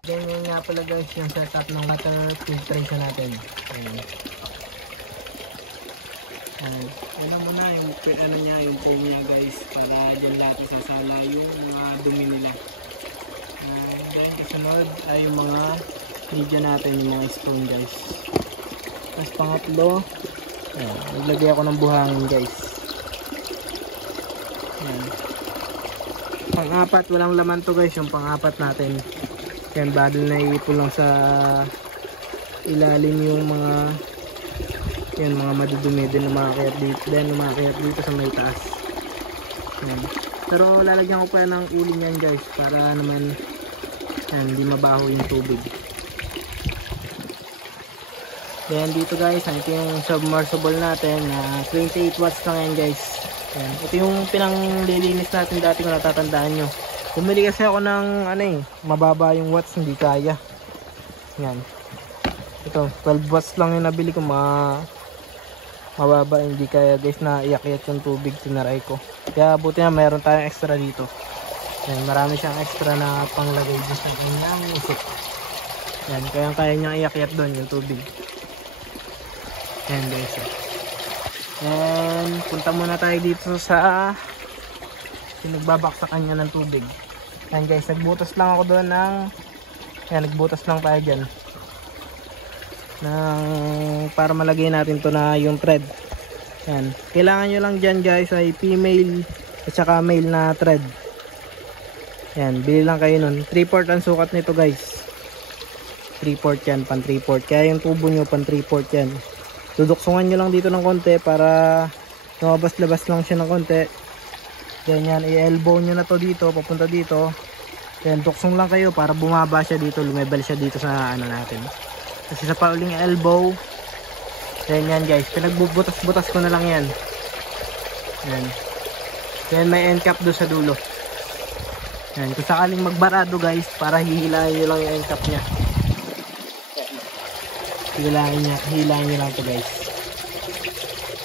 Ganyan nga pala guys yung setup ng water filtration natin. Ayan muna yung ano niya, yung foam niya guys, para dyan lahat isasala yung mga dumi nila. Then kasunod ay yung mga media natin, yung mga spoon guys. Tapos pangatlo, naglagay ako ng buhangin guys. Ayan. Pang-apat, walang laman to guys, yung pang-apat natin. Yan, badal na iipon lang sa ilalim yung mga madudumi din umakyat dito sa may taas. Yan. Pero lalagyan ko pa ng uling yan guys, para naman hindi mabaho yung tubig. Then dito guys, ito yung submersible natin na 28 watts lang yan guys. Yan. Ito yung pinanglilinis natin dati kung natatandaan nyo. Bumili kasi ako ng mababa yung watts, hindi kaya. Yan. Ito, 12 watts lang yung nabili ko, mababa, hindi kaya guys na iakyat yung tubig, tinaray ko. Kaya buti na mayroon tayong extra dito. Yan, marami siyang extra na panglagay dito sa kanyang usok. Yan, kaya niyang iakyat doon yung tubig. Yan guys. And punta muna tayo dito sa nagbabaksakan niya ng tubig. Yan guys, nagbutas lang ako doon nagbutas lang tayo dyan para malagay natin to na yung thread. Yan, kailangan nyo lang dyan guys ay female at saka male na thread. Yan, bili lang kayo nun. 3/4 ang sukat nito guys. 3/4 yan, pan 3/4. Kaya yung tubo nyo pan 3/4 yan. Duduksungan nyo lang dito ng konti para lumabas-labas lang siya ng konti. Ganyan, i-elbow nyo na to dito, papunta dito. Then duksong lang kayo para bumaba siya dito, lumebel siya dito sa natin. Kasi sa pauling elbow, ganyan guys, pinagbubutas-butas ko na lang yan. Yan. Then may end cap doon sa dulo. Yan, kung sakaling magbarado guys, para hihilahin nyo lang yung end cap nya. Hihilahin nyo lang to guys.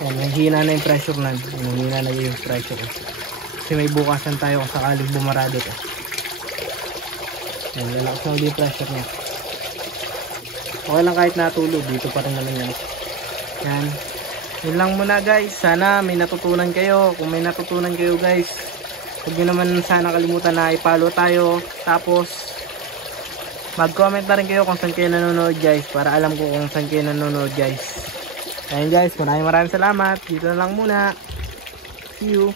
Yan, hihina na yung pressure nan. Hihina na yung pressure. Kasi may bukasan tayo kung sakaling bumarado to. Yan, lalaks na ulit yung pressure nya. Okay lang kahit natulog, dito pa rin naman yan. Yan, yun lang muna guys. Sana may natutunan kayo. Kung may natutunan kayo guys, huwag nyo naman sana kalimutan na i-follow tayo. Tapos mag-comment na rin kayo kung saan kayo nanonood guys, para alam ko kung saan kayo nanonood guys. Ayun guys, maraming salamat. Dito na lang muna. See you.